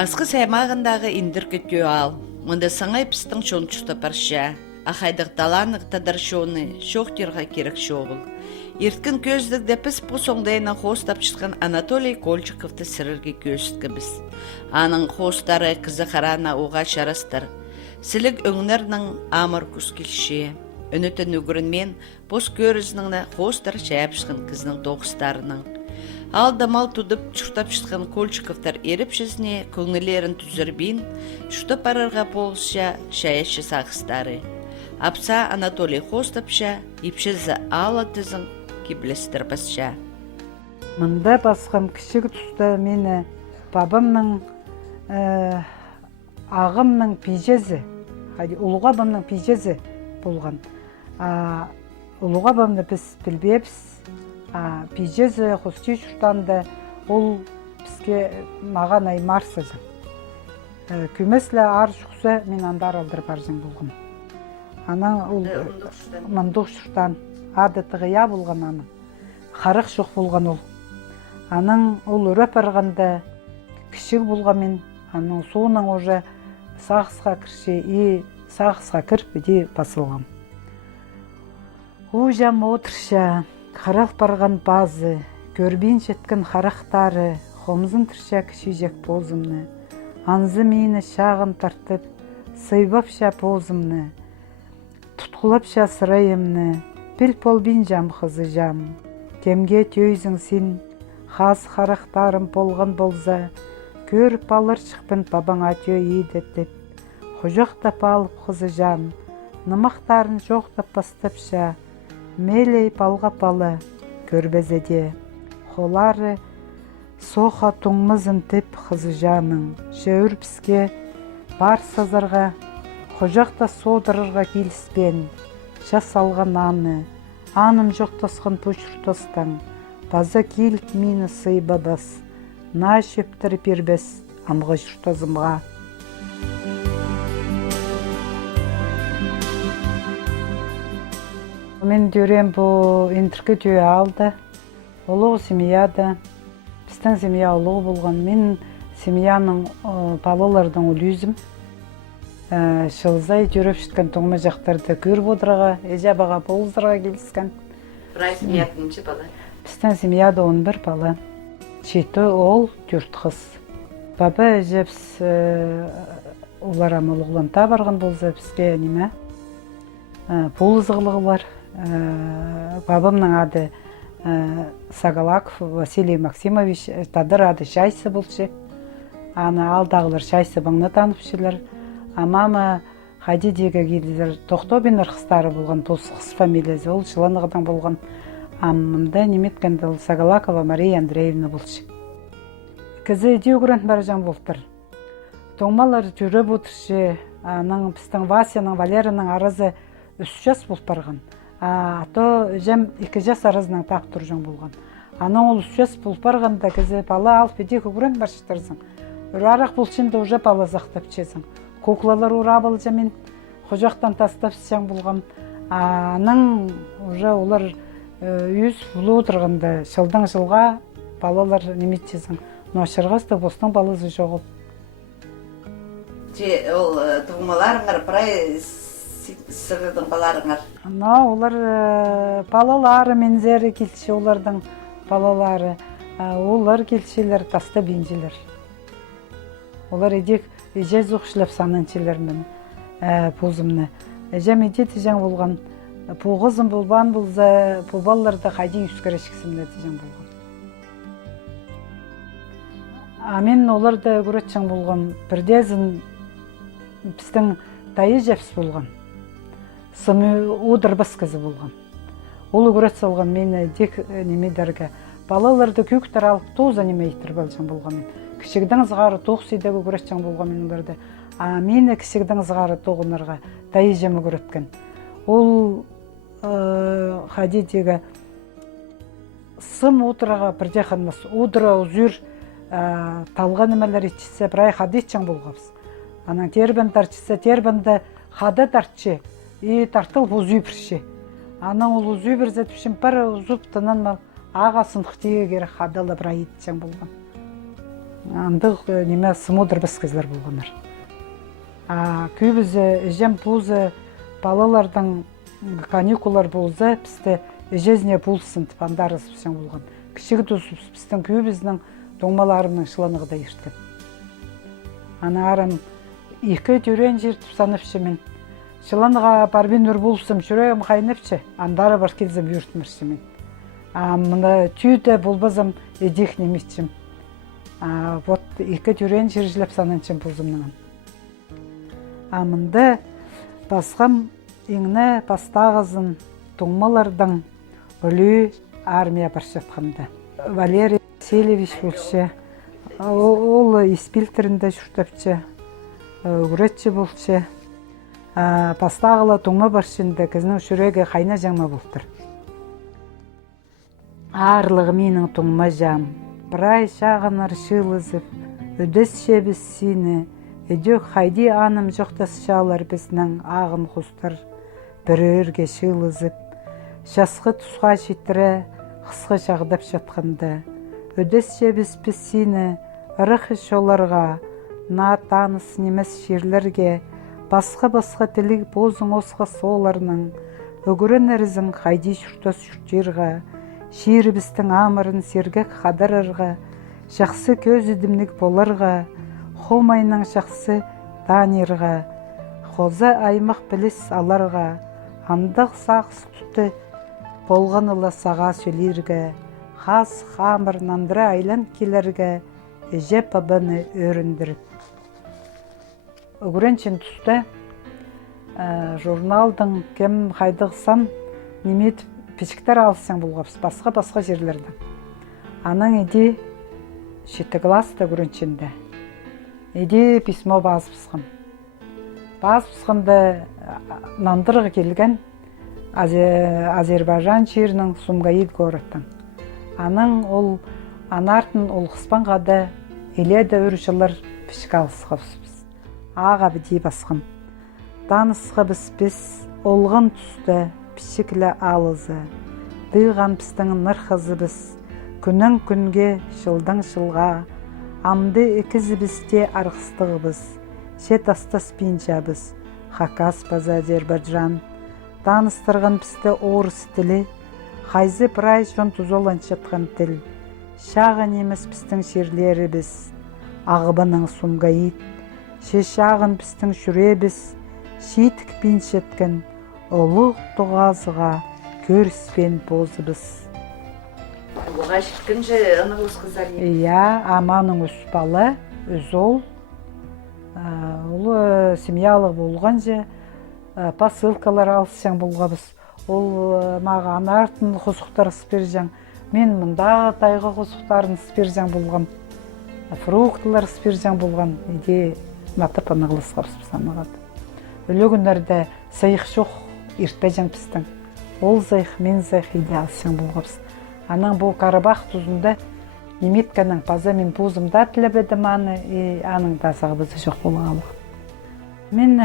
Асқы саймағындағы индір көтеу ал. Мұнда саңай пістің шончута парша. Ахайдық таланық тадар шоны шоқтырға керек шоғыл. Ерткін көздік дәпіс бұл соңдайына хостап шыққан Анатолий Кольчиковты сірірге көсткі біз. Аның хостары қызы қарана оға шарастыр. Сілік өңнерінің амыр күс келші. Өнітін үгірінмен бос көрізінің хостар шайып шыққан кізінің тоғыстарының. Алдамал тудып чұртап шыққан Кольчиковтар еріп жүзіне көңілерін түзірбейін, шұтып арарға болыша шаяшы сағыстары. Апса Анатолий хостапша, епшізі ала тізін кеблестір басша. Мұнда басқым кішігі тұста мені бабымның ағымның пейжезі, ұлыға бамның пейжезі болған. Ұлыға бамны біз білбепс, пейжезі қосты шұртанды ол бізге маған аймарсы жын. Көмеслі ар шұқсы мен андар алдыр бар жын болғым. Ана мұндық шұртан ады тығыя болған аны. Қарық шоқ болған ол. Аның ол үріп арғанда кішік болған мен, аның соның уже сағысқа кірше, сағысқа кіріп де басылған. Ожам отырша, қарақ барған базы, көрбен жеткен қарақтары, қомзын тұрша кіші жек бозымны, анзы мені шағын тартып, сыйбапша бозымны, тұтқылапша сырайымны, біл полбин жам қызы жам. Кемге төйзің сен, қаз қарақтарым болған болза, көріп алыр шықпын бабаңа төй едетіп, құжықтап алып қызы жам, нымақтарын жоқтап бастапша, мелей балға-балы көрбезеде. Қолары соға тұңмызын тіп қызы жаның, жауыр бізге бар сазарға, құжақта содырырға келіспен, жас алған аным жоқтасқын пұшыртастан, база келіп мені сыйбабас, на шөптір пербес амға жұртазымға. Мен дөрем бұл интеркі түйе алды, олығы семьяда, біздің семья олығы болған. Мен семьяның балалардың үлізім. Шылзай дөреп шытқан тоңма жақтарды көріп отыраға, әжабаға болыздыраға келіскен. Бірай семьятың че бала? Біздің семьяда 11 бала. 7 ол, 4 қыз. Баба әжепс олар амалығыланта барған болса бізге неме? Болызғылығы бар. Бабамның ады Сагалаков Василий Максимович, тадыр ады Шайсы болшы. Аны алдағылар Шайсы баңны танып Мама Хадидеге келділер. Тоқтобин ұрқыстары болған, қыз фамилиясы, ол жыланығыдан болған. Амымда неметкенді Сагалакова Мария Андреевна болшы. Кізі едеу күрент бары жан болдыр. Тоңмалар жүріп отыршы, аның біздің Васяның, Валерияның арызы 3 жас болып барған. То жем 2 жас арызының тақ тұр жан болған. Аның ол 3 жас болып барғанда кізі бала алып беде күгірен баршыттырсың. Үрарақ болшында уже бала зақтап чезің. Куклалар ұра бол жамен құжақтан тастап сен болған. Аның уже олар 100 бұлы отырғанда жылдан жылға балалар немет чезің. Ношырғасты бостың баласы жоғыл. Ол тұғымаларыңар бірай сырғыдың баларыңар? Олар балалары мензері келші, олардың балалары. Олар келшілер таста бенжелер. Олар едек жез ұқшылап сананчелермен позымны. Әжем едет жан болған. Поғызым болбан болза, по балаларды қайден үскірешкісімді жан болған. Мен оларды көретшің болған. Бірдезін біздің тайы жәпс болған. Сымы одырбас кізі болған. Олы көрет салған мені дек немедерге. Балаларды көктір алып тоз анимейтір балжан болған мен. Кішігдің зғары тоқ сейдегі көретшің болған мен оларды. Мені кішігдің зғары тоғынарға тайы жемі көреткен. Ол қадедегі сым отыраға бірде қанмас. Одыра ұзыр талған әмәлер етшісі бірай қадетшің болғапс. Анан тербен тарчысы, тербенді қады тартшы. Тартыл ұзүй бірші. Анан ол ұзүй бір зәтіпшін бір ұзып тынан мал ағасын құтеге кері қадалы бір айетшен болған. андық неме сымудыр біз кізлер болғаныр. Көбізі әжем бұзы балалардың каникулар болза, бізді әжезіне бұлсын тіпандарыз бішен болған. Кішігі тұсып біздің көбізінің доңмаларымның шыланығыда ерткен. Ана арам екі түрен жертіп саныпшы мен. Шыланыға барбен үр болсым жүрегім қайныпшы, андары бар келзім үйіртмірші мен. Мұны түйді болбазым едек неметшім. Вот екі түрен жержіліп сананчым болзымнан. Мұнды басқам еңні бастағызын доңмалардың өлі армия баршатқанды. Валерий Селевич болшы, ол испилтерінде жүртіпчі, үретші болшы. Бастағыла доңма баршында кізінің жүрегі қайна жаңма болдыр. Арлығы менің доңма жам, бірай шағынар шылызып, өдес шебіз сені, өдек хайди аным жоқтас шалар бізнің ағын құстыр, бір өрге шылызып, жасқы тұсқа жетірі, қысқы жағдап жатқанды, өдес шебіз біз сені, ұрық шоларға, на таныс немес шерлерге, басқа тілік бозың осқа соларының, өгірін әрізің хайди шүртас шүрттерға, шиірі біздің амырын сергек қадырырға, жақсы көз үдімлік болырға, хомайның жақсы данерға, қозы аймақ біліс аларға, андық сағыз тұты болғанылы саға сөйлерге, қаз қамыр нандыра айлан келерге, жеп абыны өріндіріп. Өгіреншін тұсты журналдың кем қайдықсан немет пешіктер алысың болғапсы, басқа жерлерді. Аның еде шетті класты өгіреншінді. Еде письмо базыпсқым. Базыпсқымды нандырғы келген Азербайжан жерінің Сумгаид городтың. Аның ол анартын ол қыспанғады еледі өрішілер пішік алысқапсыз. Аға бідей басқым. Данысқы біз олғын түсті пішіклі алызы. Дыған біздің нырқызы біз. Күнің күнге, жылдың жылға. Амды екізі бізде арқыстығы біз. Шет астас пинча біз. Хакас база Азербайджан. Даныстырған бізді орыс тілі. Қайзы бірай жон тұзолан жатқан тіл. Шағын еміз біздің шерлері біз. Ағыбының Сумгаид. Шешағын біздің жүребіз, шейтік бен шеткен, ұлық тұғазыға көріспен бозыбыз. Бұға шеткен жа анығыз қызар еді? Иә, аманың өз балы, өз ол. Ол семьялық болған же, посылкалар алысың болғабыз. Ол маға анартын құсықтар спержен. Мен мұнда тайғы құсықтарын спержен болған. Фруктылар спержен болған. Еде матып анығылыс қапсып санығады. Өлі күндерді сайық жоқ ертпәжен пістің. Ол зайық, мен зайық еде алысың болғапсы. Аның бұл Қарабақ тұзында неметканың паза мен бұзымда тіліп едім аны, аның да сағыбызы жоқ болғалы. Мен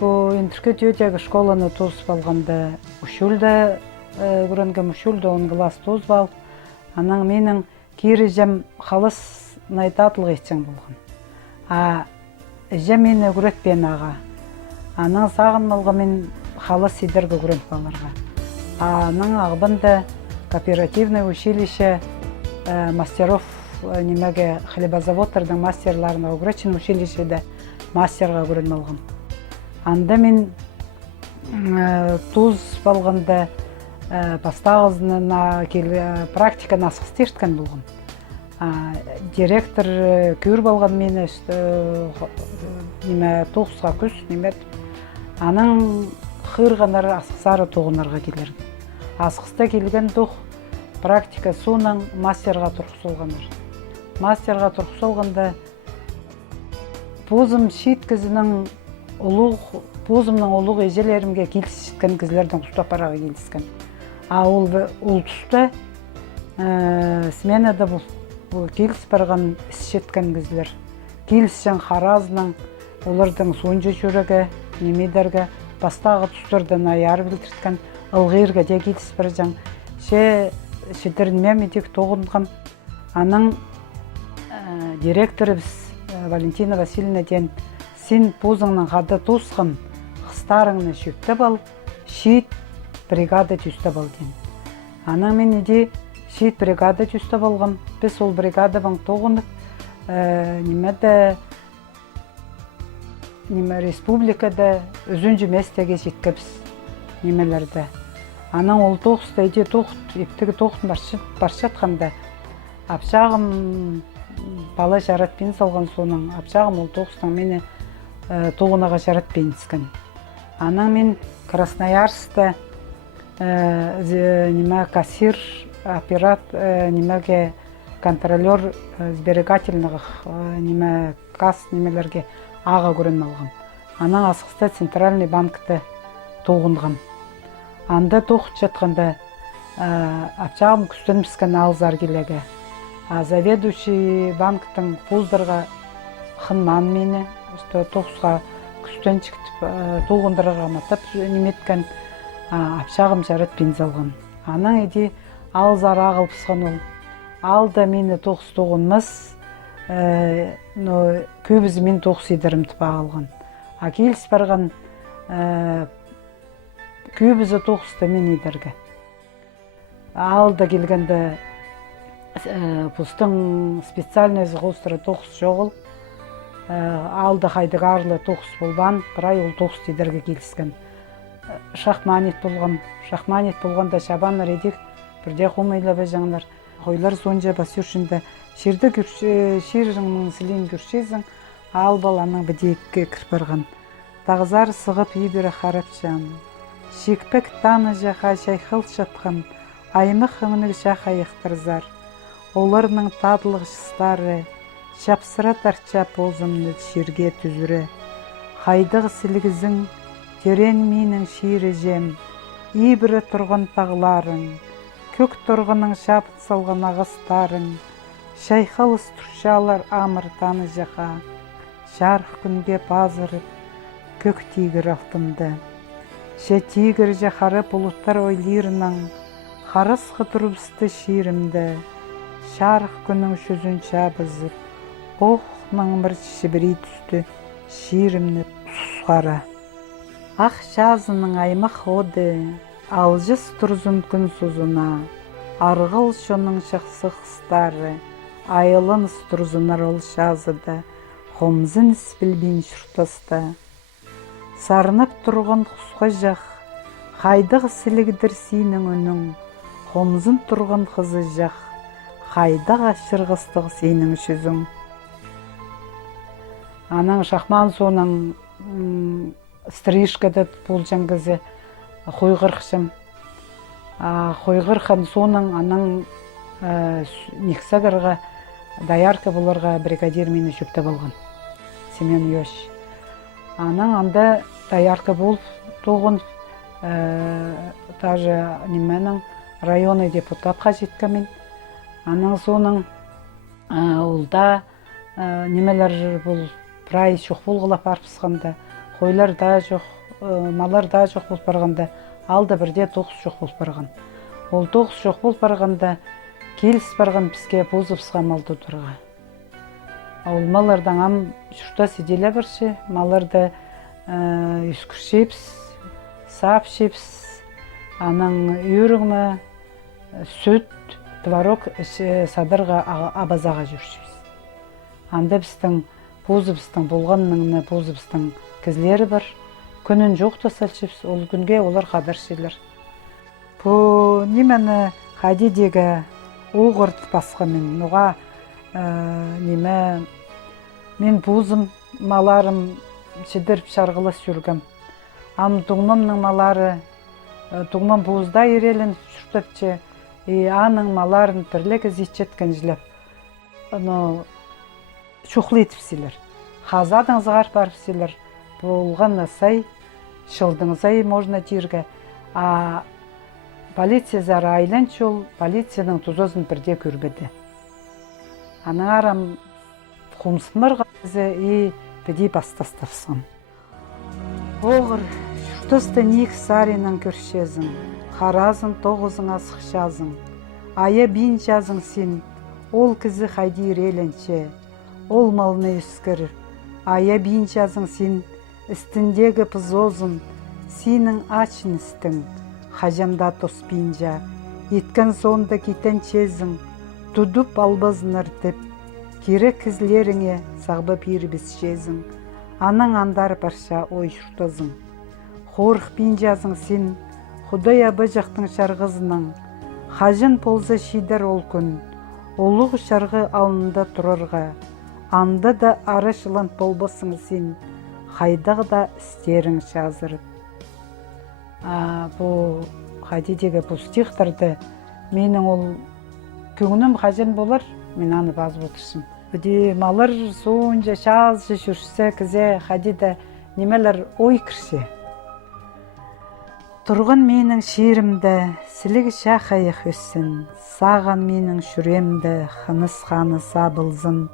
бұл интеркет өтегі школаны тозып алғанды үшілді, көрінген үшілді 10 класс тозып алып, аның менің кері жем қалыс найтатылық етсен болған. Жем мені өкіретпен аға. Аның сағын малға мен қалыс едергі көрінт баларға. Аның ағыбында кооперативный училище мастеров немеге хлебозаводтардың мастерларына өкіретшін училищеде мастерға көрін малғым. Анда мен туз балғанда бастағызына практика насқысты ерткен болғым. Директор көр болған мені тоғысқа күз немет. Аның қырғанары асықсары тоғынарға келерін. Асықыста келген тоқ практика соның мастерға тұрқыс олғаныр. Мастерға тұрқыс олғанда бозым шеткізінің олық ежелерімге келіс жеткен кізлердің құстапараға келіскен. Ол тұста сменада бұл келіс барған іс жеткен кізлер. Келісшен қаразының олардың сонжы жүрігі, немедерге бастағы тұстардан аяр білдірткен ылғырға де келіс баржан. Шедірін мәмедек тоғынған аның директорыбыз Валентина Васильевна ден сен пузыңның қады тосқын қыстарыңны шөптіп ал, шет бригада түстіп ал ден. Аның мен еде шет бригада түстіп алғым. Біз ол бригада баң тоғындық республикада өзінжі мәстеге жеткіпіз немелерді. Аның ол тоқысты еде ептігі тоқтын баршатқанда апшағым бала жаратпен салған соның. Апшағым ол тоқыстың мені тоғынаға жаратпен түскен. Аның мен Красноярскта кассир, немеге контролер сберегательных касс немелерге аға көрін алғым. Аның асықста Центральный банкты тоғынғым. Анда тоқыт жатқанда апшағым күстен піскен алзар келеге. Заведующий банктың пуздырға қынман мені, тоқысқа күстен чіктіп тоғындырға матап неметкен апшағым жарат бензалған. Аның еде алзар ағыл пысқан ол. Алда мені тоқыс тоғынмыз, көбізі мен тоқыс едірімді бағалған. Келіс барған көбізі тоқысты мен едіргі. Алда келгенде бұстың специальный ғостыры тоқыс жоғыл. Алда қайдық арлы тоқыс болған, бір ай ол тоқыс едіргі келіскен. Шахманет болғанда шабанлар едік, бірде қомайлабы жаңлар. Қойлар сонжа басюшында шерінің сілен көршезің, ал баланың бідекке кірпірған. Тағзар сығып ебірі қарапчан. Шекпек таны жақа шайқыл шатқан, аймық ғымының жақа ектірзар. Оларының тадылық жыстары, шапсыра тарча позымны шерге түзірі. Қайдығы сілігізің, терен менің шері жем, ебірі тұрғын тағларың, көк тұрғының шапыт салған ағыстарың, шайқалыс тұршалар амыр таны жақа, жарық күнге базырып, көк тигір алтынды. Ше тигір жақары бұлыттар ойлирының, қарыс қыдырыбысты шиірімді, шарық күнің шөзін шабызып, оғның бір шібірей түсті, шиірімді сұсқара. Ақ жазының аймақ оды, алжыс тұрзын күн сузына, арғыл шоның шықсы қыстары, айылын тұрзынар ол жазыда, қомзын іспілбен шұртасты. Сарынып тұрғын құсқа жақ, қайдығы сілігдір сенің үнің, қомзын тұрғын қызы жақ, қайдығы шырғыстық сенің шүзің. Аның шахман соның стрижкада болжан кізі қойғырқшым. Қойғырқан соның аның Никсагарға даярка бұларға бригадир мені жүпті болған. Семен Йош. Аның анда даярка болып тоғын тажы неменің районы депутатқа жеткемен. Аның соның олда немелер бұл прай шоқ болғылап арпысқанда, қойлар да жоқ, малар да жоқ болып барғанда, алда бірде тоқыс жоқ болып барған. Ол тоқыс жоқ болып барғанда, келіс барған бізге бозыпсыға малды тұрға. Ол малардан ам шұрта седелі бірші, маларды үскіршепс, сап шепс, аның үйіріңі, сүт, творог садырға абазаға жүршіпс. Анда біздің бозыпстың болғаныңны бозыпстың кізлері бар. Күнін жоқты сәлшіпс, ол күнге олар қадар шелер. По немені қадедегі оғырт басқа мен, оға мен бозым маларым шедіріп шарғылас жүргім. Ам тұғмымның малары, тұғмым бозда ерелін шүртіпче, аның маларын бірлігі зетчеткен жіліп, шуқлы етіпсілер. Қазадың зғар барыпсілер, болғанна сай, шылдың сай можна жерге. Полиция зары айлан чол, полицияның тұзозын бірде көрбеді. Аның арам құмсымырға бізі біде бастастырсын. Оғыр, шүртісті нек саринын көршезің, қаразын тоғызың асықшазың, ая бин жазың сен, ол кізі қайдир еленче, ол малыны үскір. Ая бейін жазың сен, істіндегі пызозын, сенің ачын істің, хажанда тос бейінжа, еткен сонда кетен чезің, тудуп албазыныр деп, кері кізлеріңе сағба бірбіз жезің, аның андар барша ой шұртазың. Хорық бейін жазың сен, Құдай абы жақтың шарғызының, хажын полза шидар ол күн, олық шарғы алында тұрарға, анда да арашылан болбасың сен, қайдағы да істерің шазырып. Бұл хадидегі бұл стихтарды менің ол көңінім хажын болар, мен аны базып отырсым. Бүде малыр соңынша шазы жүрсе кізе хадида немелер ой кірсе. Тұрғын менің шерімді, сілігі шақайық өссін, саған менің шүремді, қыныс-қаны сабылзын,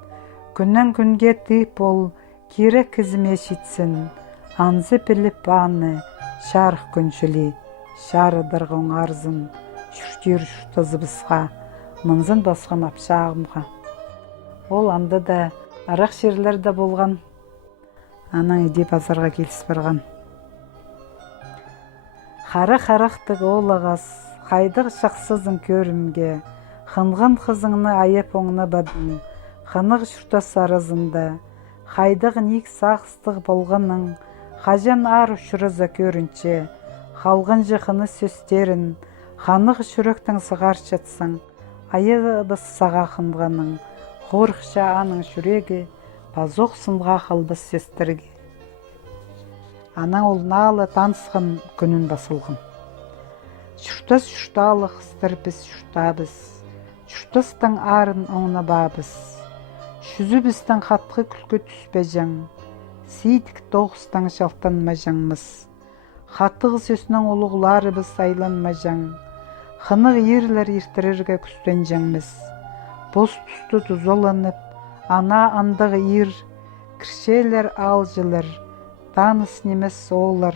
күннен күнге тип ол, кері кізіме шетсін, анзы біліп баны, шарық күншілі, шарыдырғың арзын, шүртер шүртазы бізға, мұнзын басқам апшағымға. Ол анда да арақ шерлерді болған, аның еде базарға келіс барған. Қара-қарақтық олағас, қайдық шақсызың көрімге, қынған қызыңны айып оңына бадың, қынық шүрта сарызында, қайдық нек сақыстық болғаның, қажан ар ұшырыза көрінче, қалған жықыны сөстерін, қанық жүректің сығар жатсың, айыбыз саға қынғаның, қорықша аның жүрегі, базоқ сынға қалбыз сестерге. Анаң ол налы танысқан күнін басылғын. Шүртас шүрталық стірбіз шүртабыз, шүртастың арын оңна бабыз, шүзі біздің қатқы күлкі түспежің, сейдік тоғыстың шалтанмажаңмыз, қатығы сөсінің олығылары біз сайланмажың, қынық ерлер ертірерге күстенжіңміз, боз тұсты тұзоланып, ана андығы ер, кіршелер алжылыр, таныс немес олар,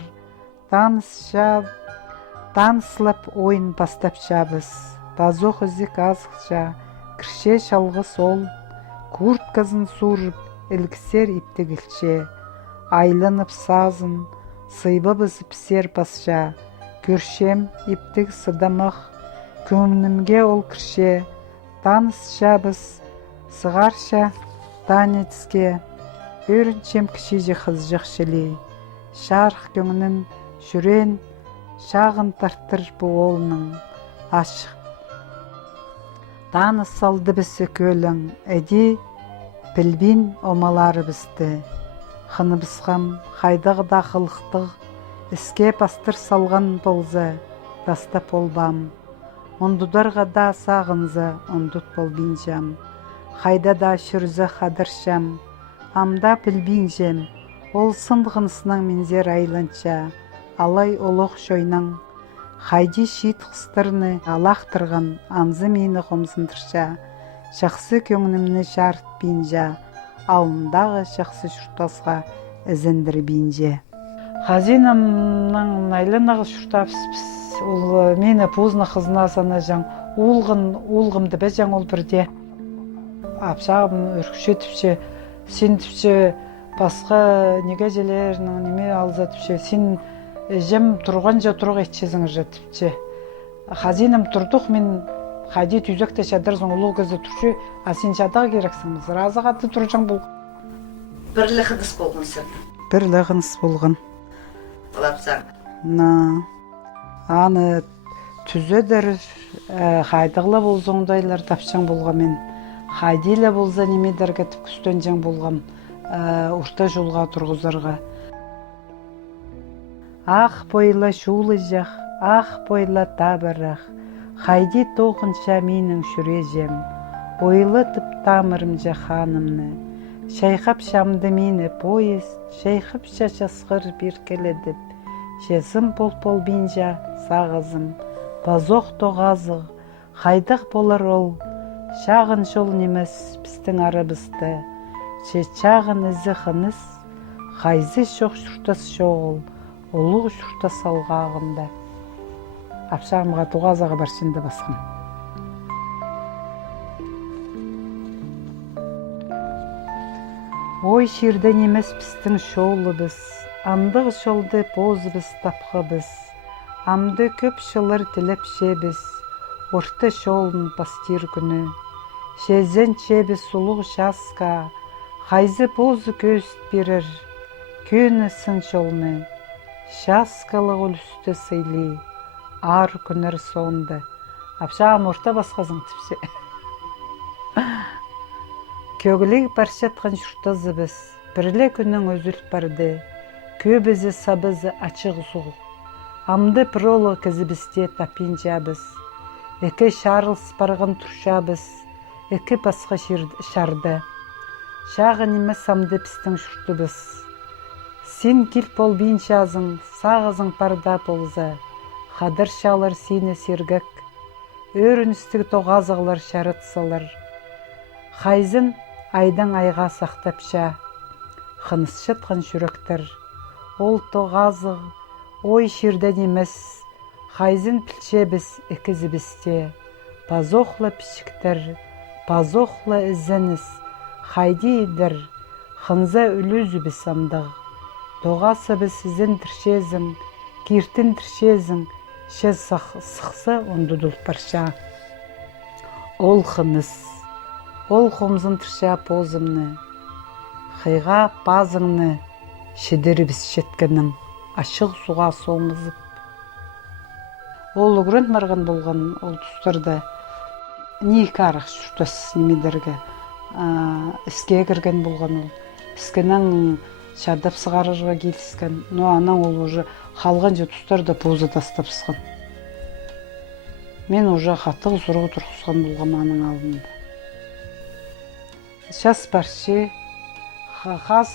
таныслап ойын бастап жабыз, базоқ үзік азықша, кірше шалғы сол, курткасын сұрып, ілгісер иптігілше, айланып сазын, сыйбы бізіп сер басша, көршем иптіг сыдамық, көңінімге ол кірше, таныс жабыз, сығарша, танецке, өрінчем кішежі қыз жақшылей, шарқ көңінің жүрен, шағын тарттыр бұл олының, ашық. Таныс салды бісі көлің, әде білбен омалары бізді. Қыны бізғам, қайдағы да қылықтық, іске пастыр салған болзы, дастап олбам. Ондударға да сағынзы, ондут болбин жам. Қайда да шүрзі қадыршам, амда білбин жем, ол сындғынысының мензер айланча, алай олық шойнан, қайди шит қыстырны алақтырған анзы мені қомсындырша, жақсы көңінімні жарт бинжа, алындағы жақсы шүртасға ізіндір бинже. Хазинамның айланағы шүртапсыз, ол мені позна қызына санажан, олғымды бәжан ол бірде. Апшағым үркшетіпше, сен тіпше басқа неге желерінің неме алза тіпше, сен жем тұрған жа тұрға етшезіңір жа тіпше. Хазинам тұрдық, мен хади түйзекте шадырзың ұлық көзі тұршы, а сен шадағы керексіңіз, разы қаты тұржан бұл. Бірлі қыдыс болғын сен? Бірлі қыныс болған. Лапсаң? Аны түзедір, қайдығылы болзоңдайлар тапшан болған мен. Хайдилі болза немедерге тіп күстенжен болған ұрта жолға тұрғызарға. Ақ бойла шулы жақ, ақ бойла табырақ, хайди тоқынша менің шүрежем, ойлы тіп тамырым жаханымны, шайқап шамды мені поезд, шайқап шашасқыр беркеледіп, жесім пол-пол бинжа сағызым, базоқ тоғазық, хайдық болар ол, шағын жол немес біздің арабызды, шағын ізі қыныз, қайзы шоқ шүртас шоғыл, олығы шүртас алғағында. Апшағымға туғазаға баршында басқым. Ой шерден емес біздің шоулыбыз, амдық жолды бозбыз тапқыбыз, амды көп шылыр тіліп шебіз, орты шолын бастир күні. Шезен чебіз сұлық жасқа, қайзы бозы көст берір, көні сын жолны. Шаскалық үлісті сыйлы, ар күнір соңды. Апшағым орта басқазың тіпсе. Көгілік баршатқан шұртазы біз, бірлі күнің өзіл барды, көбізі сабызы ачық сұғ. Амды пролы кізі бізде тапин жабыз, экі шарылс барған тұршабыз, экі басқа шарды. Шағын емі самды біздің шұртыбыз. Сен кел бол бейін жазың, сағызың парда болза, қадыр шалыр сені сергік, өріністігі тоғазығылар шарытсалар. Қайзын айдан айға сақтапша, қыныс шытқан жүректер, ол тоғазық, ой шерден емес, қайзын пілше біз екізі бізде, пазоқлы пішіктер, пазоқлы ізініс, қайди едір, қынза үлізі біз самдық. Тоғасы біз сізін тіршезің, кертін тіршезің, шез сықсы онды дұлпарша. Ол қыныс, ол қомзын тірша позымны, қиға пазыңны, шедері біз шеткінің, ашық суға соңызып. Ол үгірін марған болған ол тұстарда не қарық шүртас немедерге іске кірген болған ол. Іскенің шардап сығарыжға келіскен, но анан ол уже қалған же тұстарда позы тастапсыған. Мен уже қаттығы сұрғы тұрқысқан болған аның алдында. Шас баршы, қаз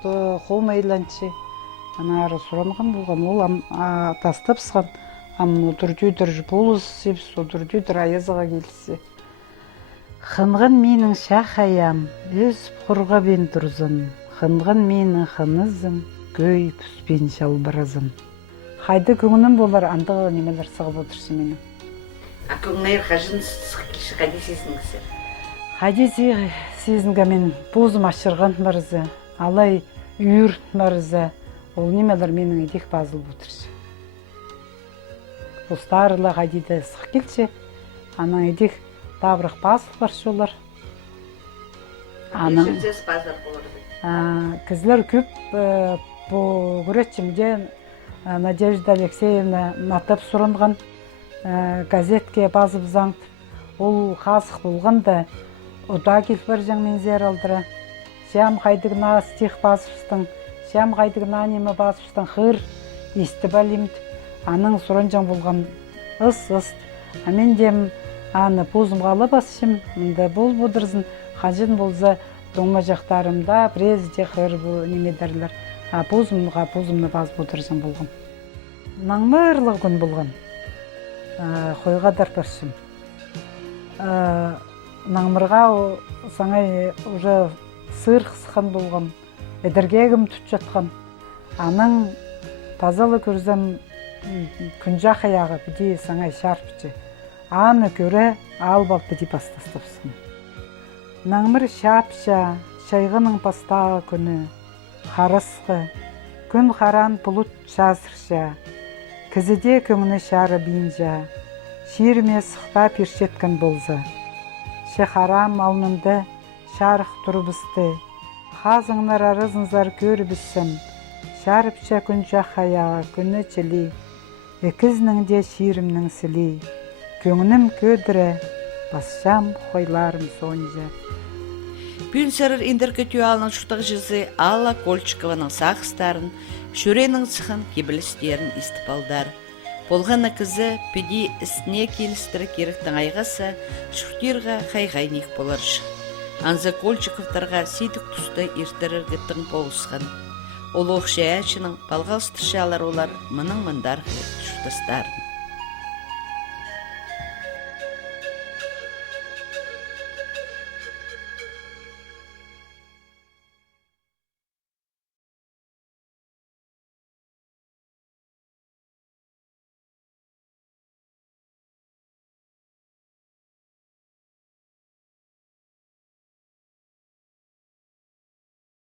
қолмайланшы, анары сұранған болған, ол тастапсыған, амын отырдүйдір болыз сепс, отырдүйдір аязыға келісі. Қынғын менің шақ аям, өз құрға бен тұрзын, қынғын менің қынызым, көй пүспен жалбыразым. Қайды көңінім болар, андығы немелер сығып отыршы менің. Көңінайыр қажын сықкеші қайды сезінгісі? Қайды сезінгі мен бозым ашырған барызы, алай үйір барызы, ол немелер менің едек базыл отыршы. Достарылы қайдейді сық келші, анан едек табырық басыл баршы олар. Ешірзес базар болырды. Кізлер көп көретчімде Надежда Алексеевна матап сұранған газетке базып заңды. Ол қасық болғанда ұда келіп бар жаңмен зер алдыра. Шам қайдығына стих басыпстың, шам қайдығына немі басыпстың, қыр есті бәлемді. Аның сұран жаң болған ыс-ыс. Амен дем аны позым қалы басышым, мұнда бол бұдырзын, қажын болза доңма жақтарымда бірезде қыр бұл немедерлер. Позымны баз бұдырзын болған. Наңмырлық күн болған. Қойға дарпаршым. Наңмырға саңай уже сыр қысқан болған. Эдергегім түт жатқан. Аның тазалы көрзем күнжақ аяғы біде саңай шарпычы. Аны көре албал біде бастастапсын. Наңмыр шапша, шайғының пастағы күні, қарысқы, күн қаран бұлыт жазырша, кізіде көңіні шары бейінжа, шерме сықта першеткен болза. Шехарам алнымды, шарық тұрыбысты, қазыңнар арызынзар көрібісім, шарыпша күн жақ аяға күні чілі, екізнің де шерімнің сілі, көңінім көдірі, басшам қойларым сонжа. Бүгін сәрір индіргі түйалының шұқтық жызы Алла Кольчикованың сақыстарын, шөренің цехын кебілістерін істіпалдар. Болғаны кізі педи істіне келістірі керіктің айғасы шүртірға қайғайнек боларшы. Анзы Кольчиковтарға сейдік тұсты ертіріргіттің болысқан. Ол оқшы әчінің балғалыстыршалар олар мұның мұндар шүртістарын.